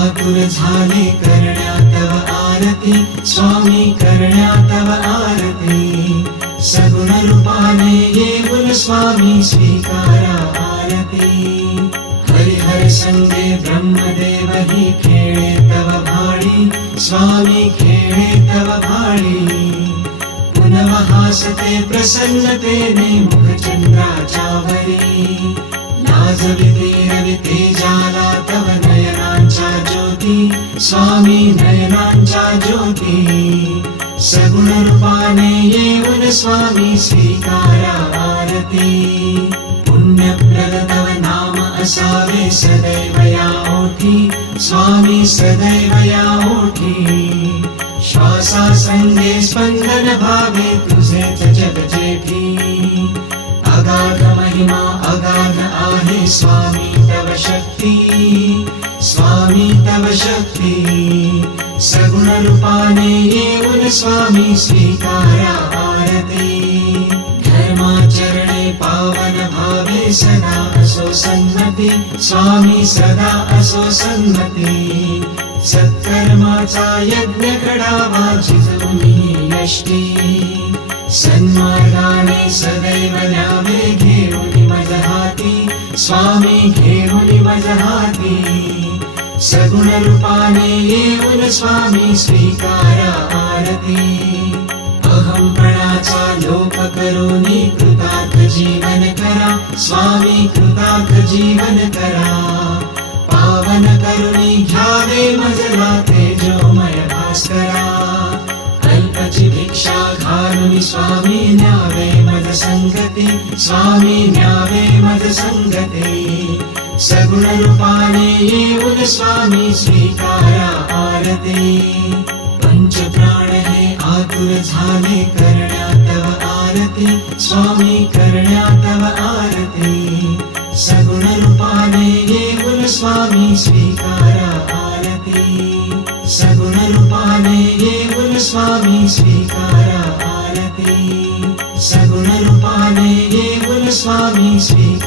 आतुर झाले करण्या तव आरती स्वामी करण्या तव आरती सगुण रूपाने येऊन स्वामी स्वीकारा आरती हरिहर संगे ब्रह्मदेव ही खेळे तव भाळी स्वामी खेळे तव भाळी पुनव हासते प्रसन्नतेने मुखचंद्राच्यावरी लाजविते रविते जाला तव नयनांच्या ज्योती स्वामी नयनांच्या ज्योती सगुण रूपाने येऊन स्वामी स्वीकारा आरती पुण्यप्रद तव नाम असावे सदैव या ओठी स्वामी सदैव या ओठी श्वासा संगे स्पंदन भावे तुझेच जग जेठी अगाध महिमा अगाध आहे स्वामी तव शक्ती स्वामी तव शक्ती सगुण रूपाने येऊन स्वामी स्वीकारा आरती धर्माचरणे पावन भावे सदा असो सन्मती स्वामी सदा असो सन्मती सत्कर्माचा यज्ञ घडावा जिजवून यष्टी सन्मार्गाने सदैव न्यावे घेऊन मज हाती स्वामी घेऊन मज हाती सगुण रूपाने येऊन स्वामी स्वीकारा आरती अहंपणाचा लोप करूनी कृतार्थ जीवन करा स्वामी कृतार्थ जीवन करा पावन करुणी घ्यावे मजला तेजोमय भास्करा अल्पची भिक्षा घालून स्वामी न्यावे मज संगती स्वामी न्यावे मज संगती सगुण रूपाने येऊन स्वामी स्वीकारा आरती पंच प्राण हे आतुर झाले करण्या तव आरती स्वामी करण्या तव आरती सगुण रूपाने येऊन स्वामी स्वीकारा आरती सगुण रूपाने येऊन स्वामी स्वीकारा आरती सगुण रूपाने येऊन स्वामी स्वीकारा